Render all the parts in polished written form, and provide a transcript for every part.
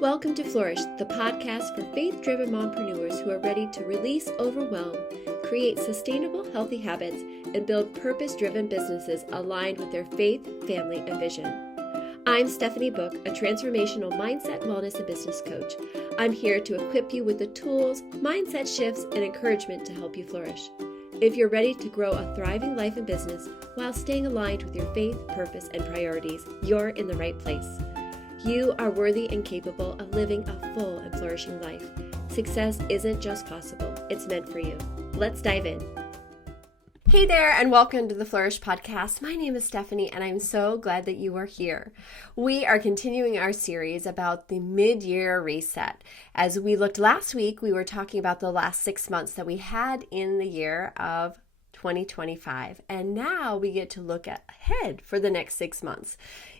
Welcome to Flourish, the podcast for faith-driven mompreneurs who are ready to release overwhelm, create sustainable, healthy habits, and build purpose-driven businesses aligned with their faith, family, and vision. I'm Stephanie Book, a transformational mindset, wellness, and business coach. I'm here to equip you with the tools, mindset shifts, and encouragement to help you flourish. If you're ready to grow a thriving life and business while staying aligned with your faith, purpose, and priorities, you're in the right place. You are worthy and capable of living a full and flourishing life. Success isn't just possible, it's meant for you. Let's dive in. Hey there, and welcome to the Flourish Podcast. My name is Stephanie, and I'm so glad that you are here. We are continuing our series about the mid-year reset. As we looked last week, we were talking about the last 6 months that we had in the year of 2025, and now we get to look ahead for the next 6 months.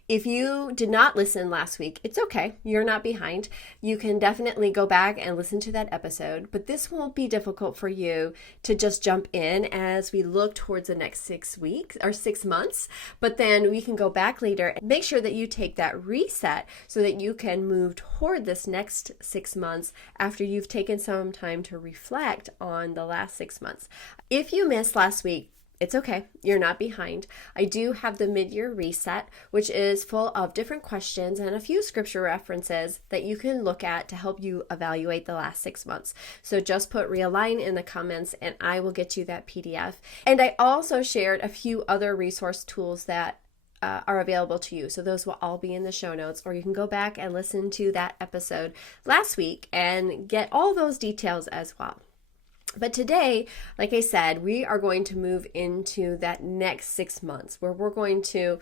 If you did not listen last week, it's okay. You're not behind. You can definitely go back and listen to that episode, but this won't be difficult for you to just jump in as we look towards the next 6 weeks or 6 months, but then we can go back later and make sure that you take that reset so that you can move toward this next 6 months after you've taken some time to reflect on the last 6 months. If you missed last week, it's okay. You're not behind. I do have the mid-year reset, which is full of different questions and a few scripture references that you can look at to help you evaluate the last 6 months. So just put realign in the comments and I will get you that PDF. And I also shared a few other resource tools that are available to you. So those will all be in the show notes, or you can go back and listen to that episode last week and get all those details as well. But today, like I said, we are going to move into that next 6 months where we're going to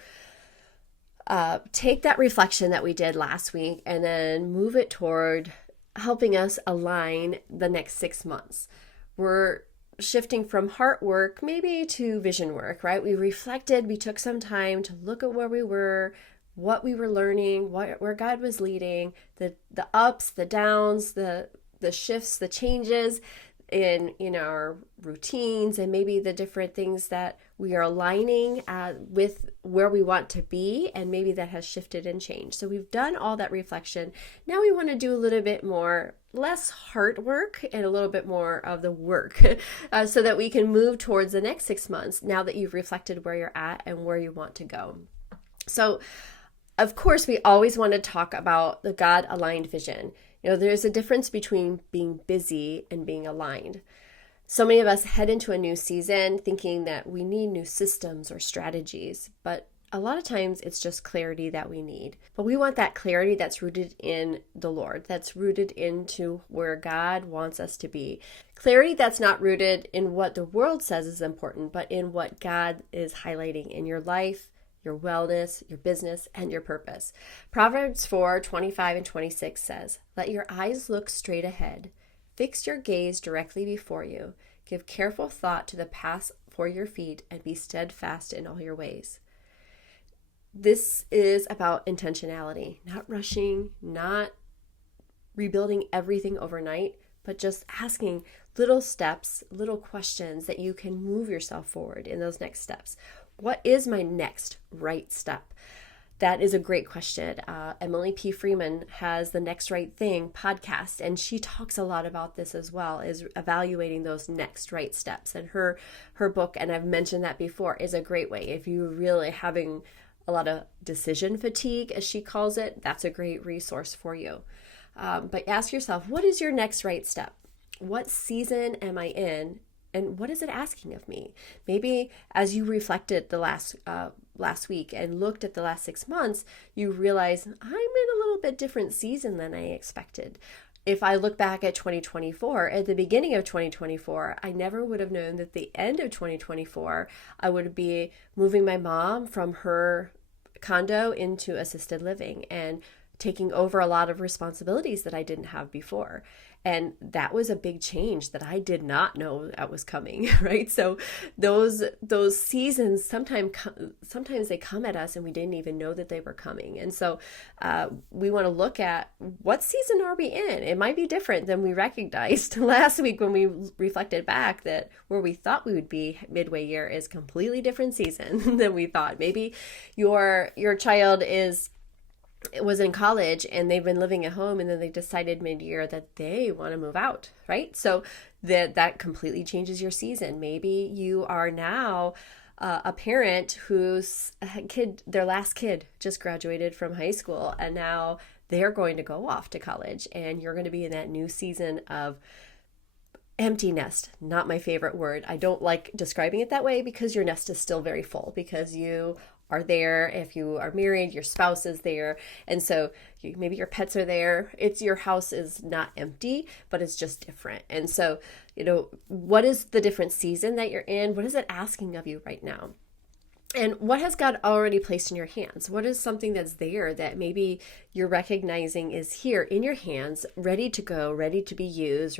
take that reflection that we did last week and then move it toward helping us align the next 6 months. We're shifting from heart work maybe to vision work, right? We reflected, we took some time to look at where we were, what we were learning, where God was leading, the ups, the downs, the shifts, the changes in our routines, and maybe the different things that we are aligning with where we want to be, and maybe that has shifted and changed. So we've done all that reflection. Now we want to do a little bit more, less heart work and a little bit more of the work so that we can move towards the next 6 months now that you've reflected where you're at and where you want to go. So of course, we always want to talk about the God-aligned vision. There's a difference between being busy and being aligned. So many of us head into a new season thinking that we need new systems or strategies, but a lot of times it's just clarity that we need. But we want that clarity that's rooted in the Lord, that's rooted into where God wants us to be. Clarity that's not rooted in what the world says is important, but in what God is highlighting in your life, your wellness, your business, and your purpose. Proverbs 4:25 and 26 says, "Let your eyes look straight ahead. Fix your gaze directly before you. Give careful thought to the path for your feet and be steadfast in all your ways." This is about intentionality, not rushing, not rebuilding everything overnight, but just asking little steps, little questions that you can move yourself forward in those next steps. What is my next right step? That is a great question. Emily P. Freeman has the Next Right Thing podcast, and she talks a lot about this as well, is evaluating those next right steps. And her book, and I've mentioned that before, is a great way. If you're really having a lot of decision fatigue, as she calls it, that's a great resource for you. But ask yourself, what is your next right step? What season am I in? And what is it asking of me? Maybe as you reflected the last week and looked at the last 6 months, you realize I'm in a little bit different season than I expected. If I look back at 2024, at the beginning of 2024, I never would have known that the end of 2024, I would be moving my mom from her condo into assisted living and taking over a lot of responsibilities that I didn't have before. And that was a big change that I did not know that was coming, right? So those seasons sometimes they come at us and we didn't even know that they were coming. And so we want to look at what season are we in? It might be different than we recognized last week when we reflected back that where we thought we would be midway year is completely different season than we thought. Maybe your child is was in college and they've been living at home, and then they decided mid-year that they want to move out, right? So that completely changes your season. Maybe you are now a parent whose kid, their last kid just graduated from high school, and now they're going to go off to college, and you're going to be in that new season of empty nest. Not my favorite word. I don't like describing it that way, because your nest is still very full, because you are there. If you are married, your spouse is there. And so maybe your pets are there. Your house is not empty, but it's just different. And so, what is the different season that you're in? What is it asking of you right now? And what has God already placed in your hands? What is something that's there that maybe you're recognizing is here in your hands, ready to go, ready to be used,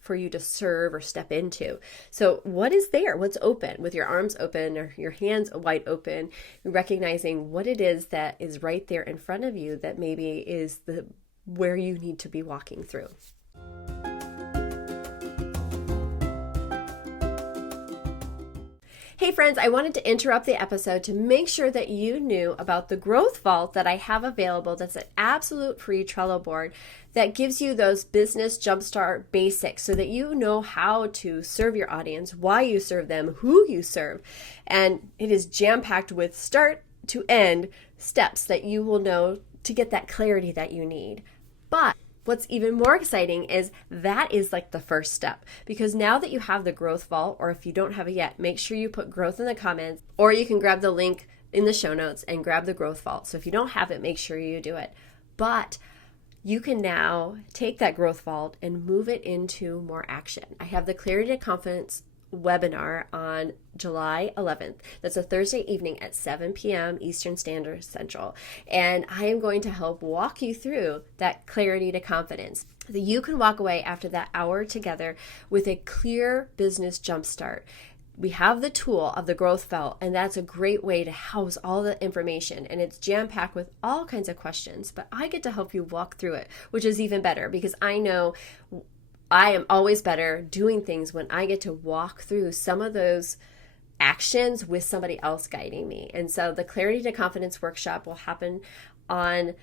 for you to serve or step into? So what is there? What's open? With your arms open or your hands wide open, recognizing what it is that is right there in front of you that maybe is where you need to be walking through. Hey friends, I wanted to interrupt the episode to make sure that you knew about the growth vault that I have available. That's an absolute free Trello board that gives you those business jumpstart basics so that you know how to serve your audience, why you serve them, who you serve. And it is jam-packed with start to end steps that you will know to get that clarity that you need. But what's even more exciting is that is like the first step, because now that you have the growth vault, or if you don't have it yet, make sure you put growth in the comments, or you can grab the link in the show notes and grab the growth vault. So if you don't have it, make sure you do it. But you can now take that growth vault and move it into more action. I have the Clarity to Confidence webinar on July 11th. That's a Thursday evening at 7 p.m. Eastern Standard Central. And I am going to help walk you through that clarity to confidence, that you can walk away after that hour together with a clear business jumpstart. We have the tool of the growth vault, and that's a great way to house all the information, and it's jam-packed with all kinds of questions, but I get to help you walk through it, which is even better, because I know I am always better doing things when I get to walk through some of those actions with somebody else guiding me. And so the Clarity to Confidence workshop will happen on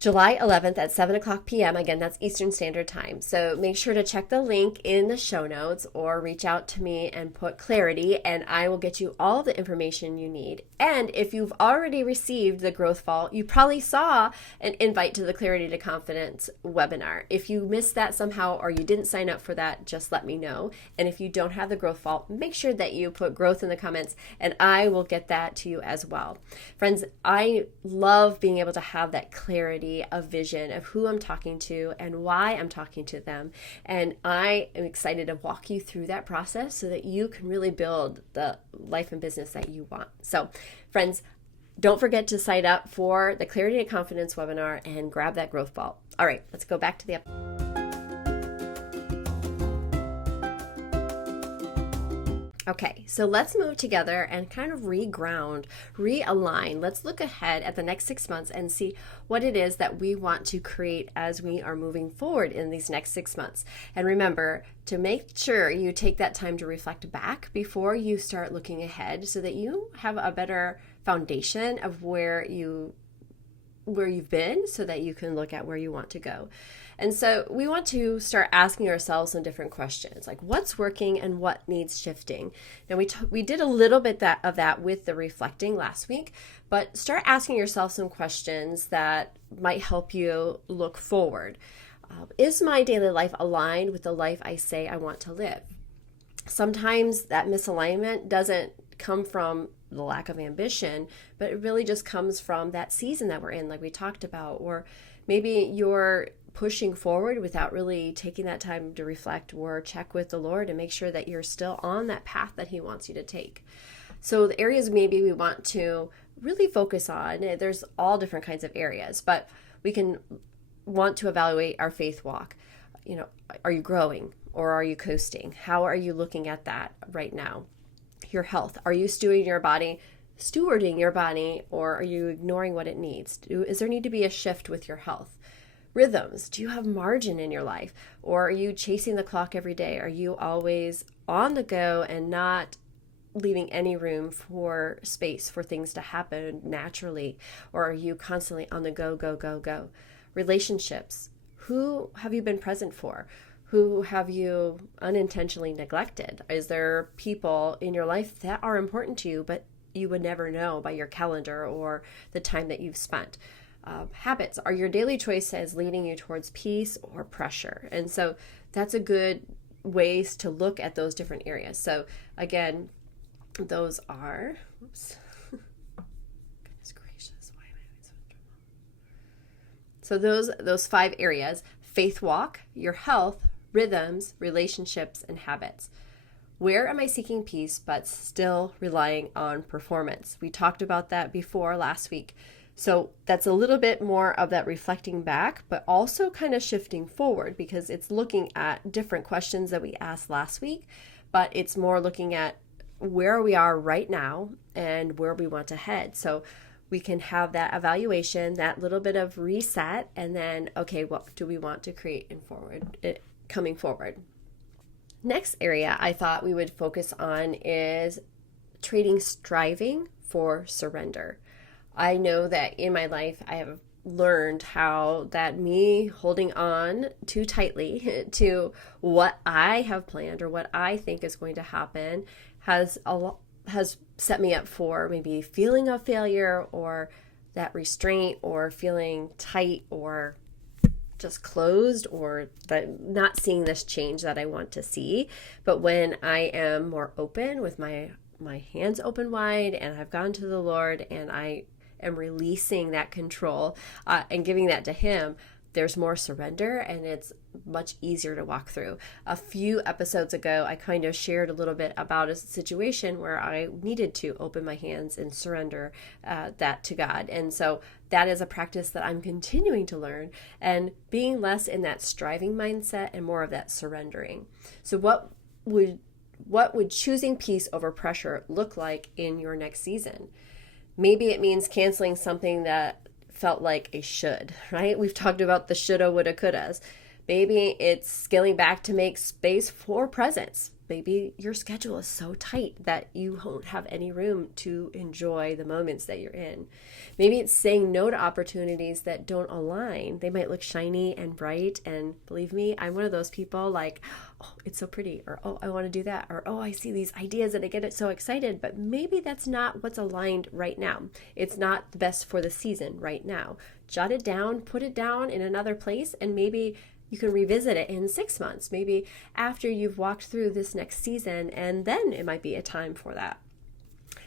July 11th at 7 o'clock p.m. Again, that's Eastern Standard Time. So make sure to check the link in the show notes or reach out to me and put clarity, and I will get you all the information you need. And if you've already received the Growth Vault, you probably saw an invite to the Clarity to Confidence webinar. If you missed that somehow or you didn't sign up for that, just let me know. And if you don't have the Growth Vault, make sure that you put growth in the comments, and I will get that to you as well. Friends, I love being able to have that clarity of vision of who I'm talking to and why I'm talking to them. And I am excited to walk you through that process so that you can really build the life and business that you want. So, friends, don't forget to sign up for the Clarity and Confidence webinar and grab that growth vault. All right, let's go back to the episode. Okay, so let's move together and kind of reground, realign. Let's look ahead at the next 6 months and see what it is that we want to create as we are moving forward in these next 6 months. And remember to make sure you take that time to reflect back before you start looking ahead so that you have a better foundation of where you've been so that you can look at where you want to go. And so we want to start asking ourselves some different questions, like what's working and what needs shifting. Now we did a little bit of that with the reflecting last week, but start asking yourself some questions that might help you look forward. Is my daily life aligned with the life I say I want to live? Sometimes that misalignment doesn't come from the lack of ambition, but it really just comes from that season that we're in, like we talked about, or maybe you're pushing forward without really taking that time to reflect or check with the Lord and make sure that you're still on that path that He wants you to take. So the areas maybe we want to really focus on, there's all different kinds of areas, but we can want to evaluate our faith walk. Are you growing or are you coasting? How are you looking at that right now? Your health. Are you stewarding your body, or are you ignoring what it needs? Is there need to be a shift with your health? Rhythms. Do you have margin in your life, or are you chasing the clock every day? Are you always on the go and not leaving any room for space for things to happen naturally? Or are you constantly on the go, go, go, go? Relationships. Who have you been present for? Who have you unintentionally neglected? Is there people in your life that are important to you, but you would never know by your calendar or the time that you've spent? Habits. Are your daily choices leading you towards peace or pressure? And so that's a good ways to look at those different areas. So again, those are, oops, goodness gracious, why am I having so much trouble? So those 5 areas: faith walk, your health, rhythms, relationships, and habits. Where am I seeking peace but still relying on performance? We talked about that before last week. So that's a little bit more of that reflecting back, but also kind of shifting forward, because it's looking at different questions that we asked last week, but it's more looking at where we are right now and where we want to head. So we can have that evaluation, that little bit of reset, and then, okay, what do we want to create coming forward? Next area I thought we would focus on is trading striving for surrender. I know that in my life I have learned how that me holding on too tightly to what I have planned or what I think is going to happen has set me up for maybe feeling of failure, or that restraint, or feeling tight or just closed, or that not seeing this change that I want to see. But when I am more open, with my hands open wide, and I've gone to the Lord and I am releasing that control and giving that to Him, there's more surrender, and it's much easier to walk through. A few episodes ago, I kind of shared a little bit about a situation where I needed to open my hands and surrender that to God. And so that is a practice that I'm continuing to learn, and being less in that striving mindset and more of that surrendering. So what would choosing peace over pressure look like in your next season? Maybe it means canceling something that felt like a should, right? We've talked about the shoulda, woulda, couldas. Maybe it's scaling back to make space for presence. Maybe your schedule is so tight that you won't have any room to enjoy the moments that you're in. Maybe it's saying no to opportunities that don't align. They might look shiny and bright, and believe me, I'm one of those people like, oh, it's so pretty, or oh, I want to do that, or oh, I see these ideas and I get it so excited, but maybe that's not what's aligned right now. It's not the best for the season right now. Jot it down, put it down in another place, and maybe you can revisit it in 6 months, maybe after you've walked through this next season, and then it might be a time for that.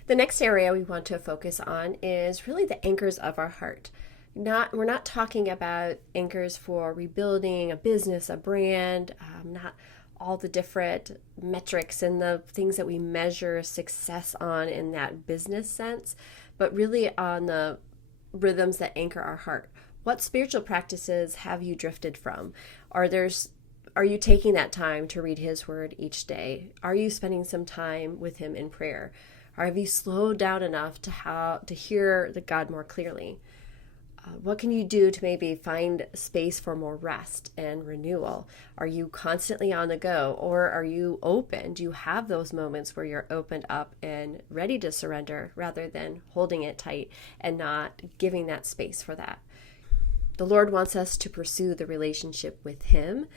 The next area we want to focus on is really the anchors of our heart. We're not talking about anchors for rebuilding a business, a brand, not all the different metrics and the things that we measure success on in that business sense, but really on the rhythms that anchor our heart. What spiritual practices have you drifted from? Are you taking that time to read His Word each day? Are you spending some time with Him in prayer? Or have you slowed down enough to hear the God more clearly? What can you do to maybe find space for more rest and renewal? Are you constantly on the go, or are you open? Do you have those moments where you're opened up and ready to surrender rather than holding it tight and not giving that space for that? The Lord wants us to pursue the relationship with Him.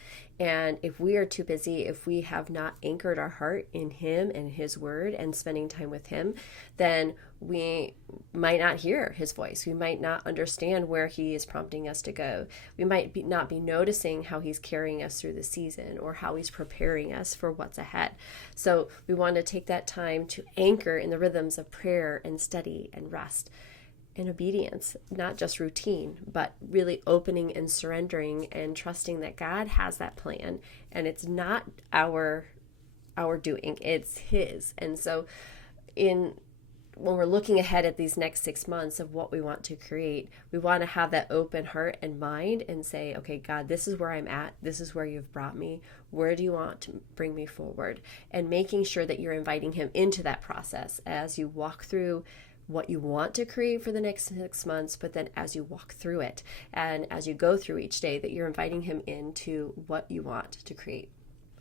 And if we are too busy, if we have not anchored our heart in Him and His Word and spending time with Him, then we might not hear His voice. We might not understand where He is prompting us to go. We might not be noticing how He's carrying us through the season, or how He's preparing us for what's ahead. So we want to take that time to anchor in the rhythms of prayer and study and rest and obedience, not just routine, but really opening and surrendering and trusting that God has that plan, and it's not our doing, it's His. And so when we're looking ahead at these next 6 months of what we want to create, we want to have that open heart and mind and say, okay, God, this is where I'm at. This is where you've brought me. Where do you want to bring me forward? And making sure that you're inviting Him into that process as you walk through what you want to create for the next 6 months, but then as you walk through it and as you go through each day, that you're inviting Him into what you want to create.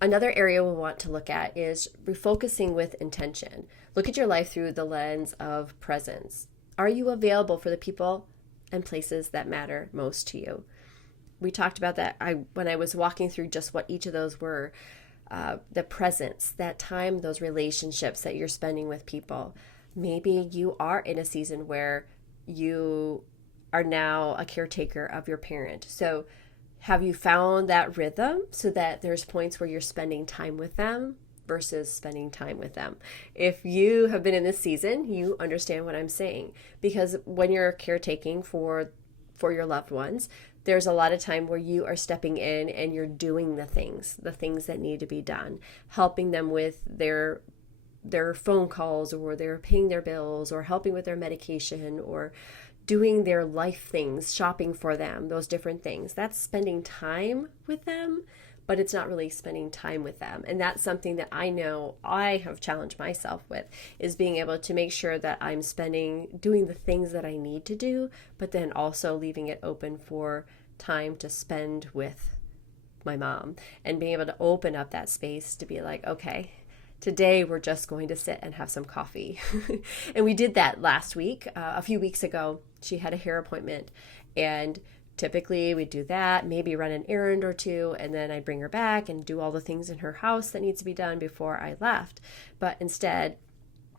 Another area we want to look at is refocusing with intention. Look at your life through the lens of presence. Are you available for the people and places that matter most to you? We talked about that when I was walking through just what each of those were. The presence, that time, those relationships that you're spending with people. Maybe you are in a season where you are now a caretaker of your parent. So have you found that rhythm so that there's points where you're spending time with them versus spending time with them? If you have been in this season, you understand what I'm saying. Because when you're caretaking for your loved ones, there's a lot of time where you are stepping in and you're doing the things that need to be done, helping them with their phone calls, or they're paying their bills, or helping with their medication, or doing their life things, shopping for them, those different things. That's spending time with them, but it's not really spending time with them. And that's something that I know I have challenged myself with, is being able to make sure that I'm doing the things that I need to do, but then also leaving it open for time to spend with my mom, and being able to open up that space to be like, okay, today we're just going to sit and have some coffee. And we did that last week. A few weeks ago, she had a hair appointment, and typically we do that, maybe run an errand or two, and then I bring her back and do all the things in her house that needs to be done before I left. But instead,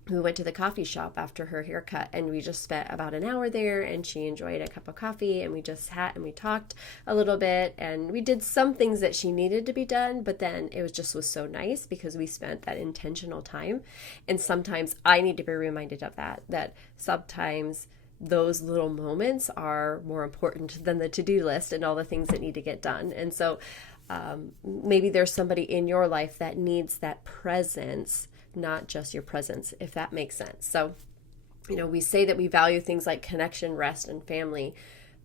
we went to the coffee shop after her haircut, and we just spent about an hour there, and she enjoyed a cup of coffee, and we just sat and we talked a little bit, and we did some things that she needed to be done, but then it was so nice because we spent that intentional time. And sometimes I need to be reminded of that sometimes those little moments are more important than the to-do list and all the things that need to get done. And so maybe there's somebody in your life that needs that presence, not just your presence, if that makes sense. So, we say that we value things like connection, rest, and family,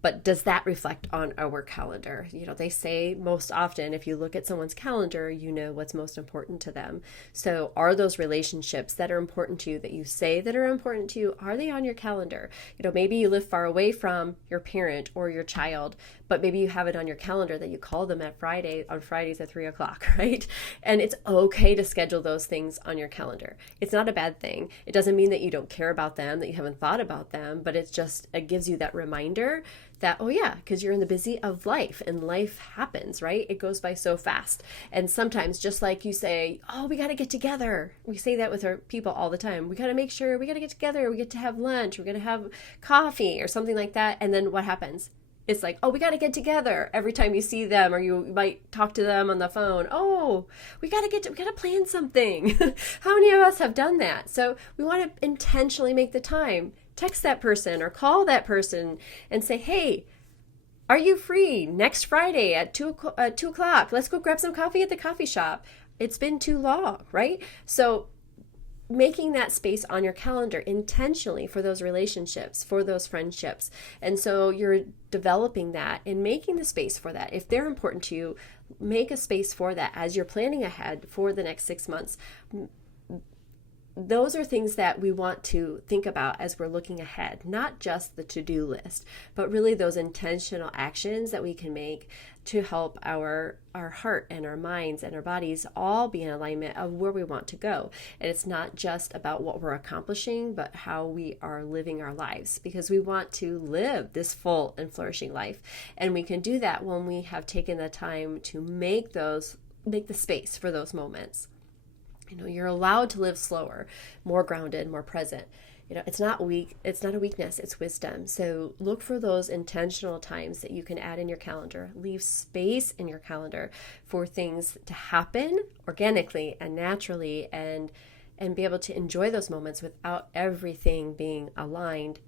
but does that reflect on our calendar? They say most often, if you look at someone's calendar, you know what's most important to them. So are those relationships that are important to you, that you say that are important to you, are they on your calendar? Maybe you live far away from your parent or your child, but maybe you have it on your calendar that you call them on Fridays at 3:00, right? And it's okay to schedule those things on your calendar. It's not a bad thing. It doesn't mean that you don't care about them, that you haven't thought about them, but it gives you that reminder that, oh yeah, because you're in the busy of life, and life happens, right? It goes by so fast. And sometimes, just like you say, oh, we got to get together. We say that with our people all the time. We got to make sure we got to get together. We get to have lunch. We're going to have coffee or something like that. And then what happens? It's like, oh, we got to get together every time you see them, or you might talk to them on the phone. Oh, we got to plan something. How many of us have done that? So we want to intentionally make the time. Text that person or call that person and say, hey, are you free next Friday at 2 o'clock? Let's go grab some coffee at the coffee shop. It's been too long, right? So making that space on your calendar intentionally for those relationships, for those friendships. And so you're developing that and making the space for that. If they're important to you, make a space for that as you're planning ahead for the next 6 months. Those are things that we want to think about as we're looking ahead, not just the to-do list, but really those intentional actions that we can make to help our heart and our minds and our bodies all be in alignment of where we want to go. And it's not just about what we're accomplishing, but how we are living our lives, because we want to live this full and flourishing life. And we can do that when we have taken the time to make the space for those moments. You're allowed to live slower, more grounded, more present. It's not a weakness, it's wisdom. So look for those intentional times that you can add in your calendar. Leave space in your calendar for things to happen organically and naturally, and be able to enjoy those moments without everything being aligned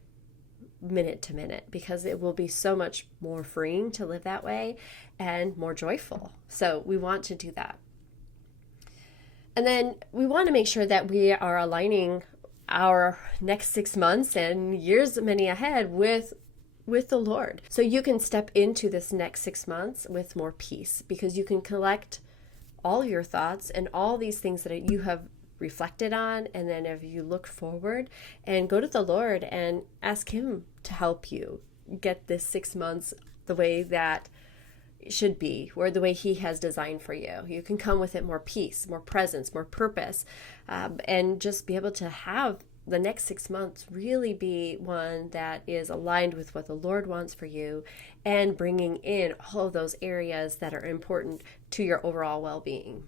minute to minute, because it will be so much more freeing to live that way and more joyful. So we want to do that. And then we want to make sure that we are aligning our next 6 months and years many ahead with the Lord. So you can step into this next 6 months with more peace, because you can collect all your thoughts and all these things that you have reflected on. And then if you look forward and go to the Lord and ask Him to help you get this 6 months the way that should be, or the way He has designed for you. You can come with it more peace, more presence, more purpose, and just be able to have the next 6 months really be one that is aligned with what the Lord wants for you, and bringing in all of those areas that are important to your overall well-being.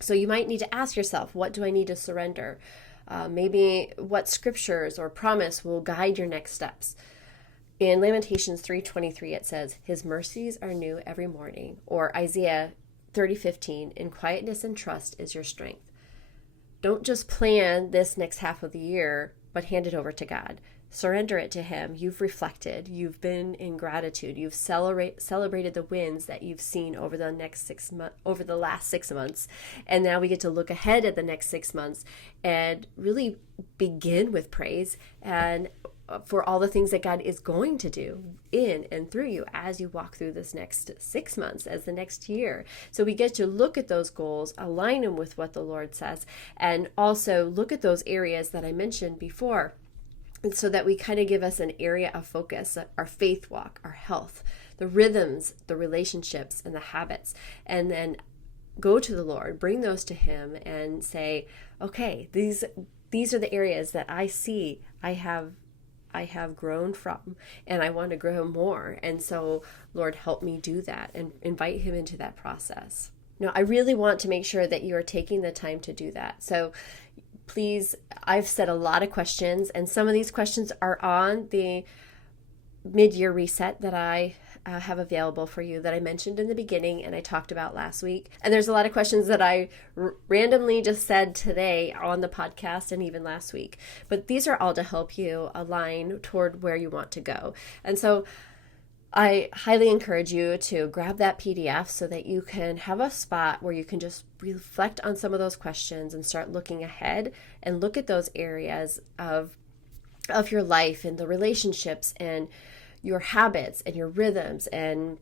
So you might need to ask yourself, what do I need to surrender? Maybe what scriptures or promise will guide your next steps. In Lamentations 3:23, it says, His mercies are new every morning. Or Isaiah 30:15, in quietness and trust is your strength. Don't just plan this next half of the year, but hand it over to God. Surrender it to Him. You've reflected. You've been in gratitude. You've celebrated the wins that you've seen over the last 6 months. And now we get to look ahead at the next 6 months and really begin with praise and for all the things that God is going to do in and through you as you walk through this next 6 months, as the next year. So we get to look at those goals, align them with what the Lord says, and also look at those areas that I mentioned before, and so that we kind of give us an area of focus, our faith walk, our health, the rhythms, the relationships, and the habits, and then go to the Lord, bring those to Him, and say, okay, these are the areas that I see I have grown from, and I want to grow more. And so, Lord, help me do that, and invite Him into that process. Now, I really want to make sure that you are taking the time to do that. So please, I've said a lot of questions, and some of these questions are on the mid-year reset that I have available for you, that I mentioned in the beginning and I talked about last week. And there's a lot of questions that I randomly just said today on the podcast and even last week. But these are all to help you align toward where you want to go. And so I highly encourage you to grab that PDF so that you can have a spot where you can just reflect on some of those questions and start looking ahead and look at those areas of your life and the relationships and your habits and your rhythms and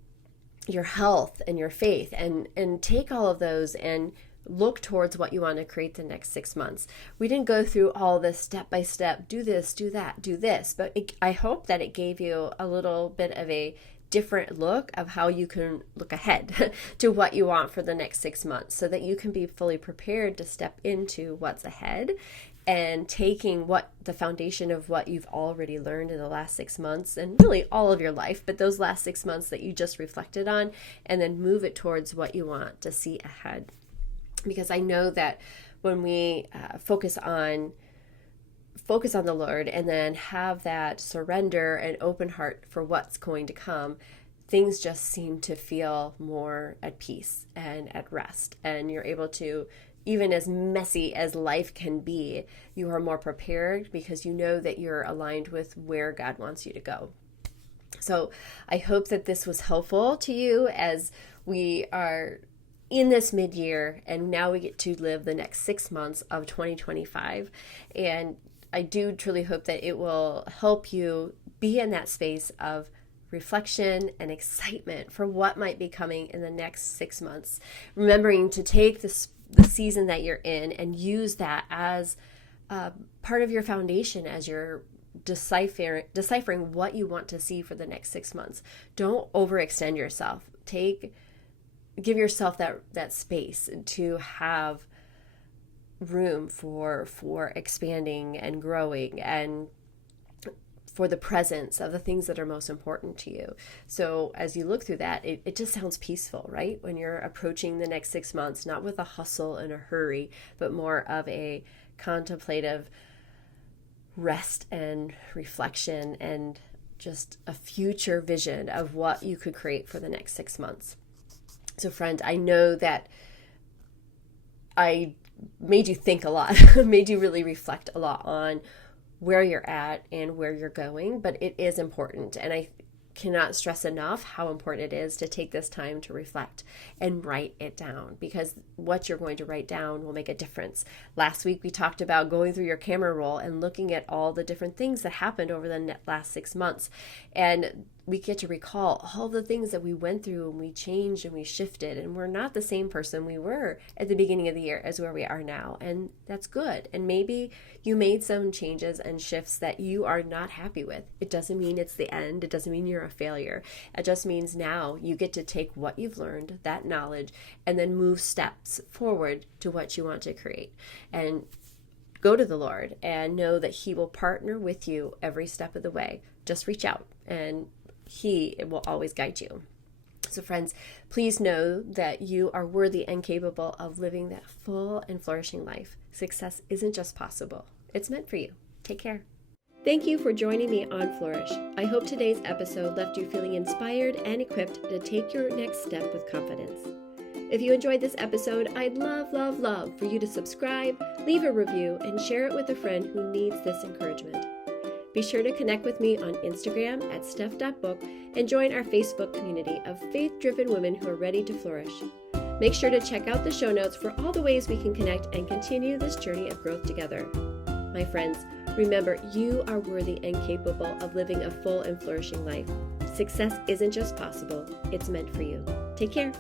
your health and your faith, and take all of those and look towards what you want to create the next 6 months. We didn't go through all this step by step, do this, do that, do this, but I hope that it gave you a little bit of a different look of how you can look ahead to what you want for the next 6 months, so that you can be fully prepared to step into what's ahead, and taking the foundation of what you've already learned in the last 6 months, and really all of your life, but those last 6 months that you just reflected on, and then move it towards what you want to see ahead. Because I know that when we focus on the Lord, and then have that surrender and open heart for what's going to come, things just seem to feel more at peace and at rest. And you're able to, even as messy as life can be, you are more prepared because you know that you're aligned with where God wants you to go. So I hope that this was helpful to you as we are in this mid-year, and now we get to live the next 6 months of 2025. And I do truly hope that it will help you be in that space of reflection and excitement for what might be coming in the next 6 months. Remembering to take the season that you're in and use that as part of your foundation as you're deciphering what you want to see for the next 6 months. Don't overextend yourself. Give yourself that space to have room for expanding and growing, and for the presence of the things that are most important to you. So as you look through that, it just sounds peaceful, right? When you're approaching the next 6 months, not with a hustle and a hurry, but more of a contemplative rest and reflection, and just a future vision of what you could create for the next 6 months. So friend, I know that I made you think a lot, made you really reflect a lot on where you're at and where you're going, but it is important. And I cannot stress enough how important it is to take this time to reflect and write it down, because what you're going to write down will make a difference. Last week, we talked about going through your camera roll and looking at all the different things that happened over the last 6 months. And we get to recall all the things that we went through and we changed and we shifted, and we're not the same person we were at the beginning of the year as where we are now. And that's good. And maybe you made some changes and shifts that you are not happy with. It doesn't mean it's the end. It doesn't mean you're a failure. It just means now you get to take what you've learned, that knowledge, and then move steps forward to what you want to create. And go to the Lord and know that He will partner with you every step of the way. Just reach out and He will always guide you. So friends, please know that you are worthy and capable of living that full and flourishing life. Success isn't just possible. It's meant for you. Take care. Thank you for joining me on Flourish. I hope today's episode left you feeling inspired and equipped to take your next step with confidence. If you enjoyed this episode, I'd love for you to subscribe, leave a review, and share it with a friend who needs this encouragement. Be sure to connect with me on Instagram at steph.book and join our Facebook community of faith-driven women who are ready to flourish. Make sure to check out the show notes for all the ways we can connect and continue this journey of growth together. My friends, remember, you are worthy and capable of living a full and flourishing life. Success isn't just possible, it's meant for you. Take care.